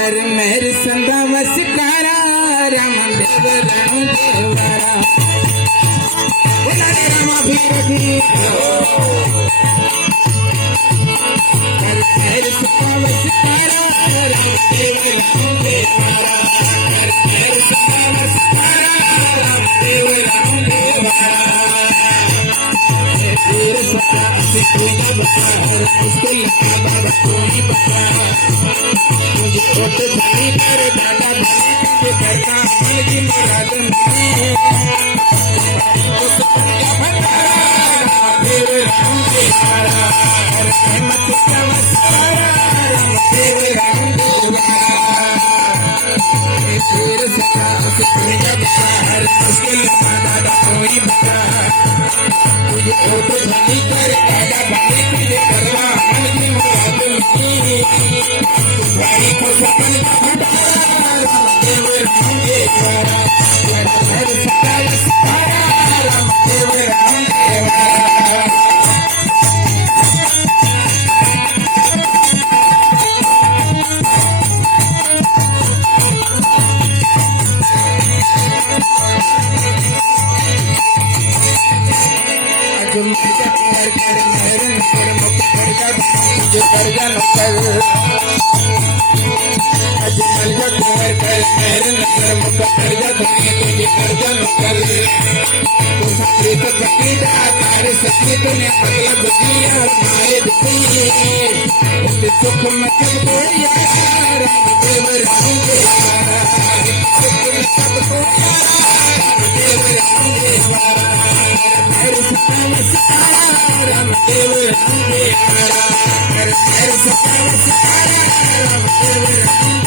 कर मेहर संदा वसकारा राम देव राम देवारा बोला रे रामा भीर भीर कर मेहर संदा वसकारा राम देव देवारा कर मेहर संदा वसकारा राम देव देवारा दूर सता से कोई न बता मुश्किल का बाबा कोई बता मुझे ओट धनी कर दादा धनी तुझे करता मेरी मुराद नहीं तो सपना भंडारा देव राम देवारा हर हिम्मत का वसकारा राम देव राम देवारा दूर सता से कोई न बता मुश्किल का दादा कोई बता मुझे ओट धनी कर दादा धनी तुझे करवा मन की मुराद नहीं तुम्हारी को सपन का भंडारा राम देव राम देवारा हर हर सदा वसकारा राम देव राम देवारा सुख मतलब बोलिया राम देव राम देवारा सुख मतलब बोलिया राम देव राम देवारा राम देव राम देवारा हर सदा वसकारा राम देव राम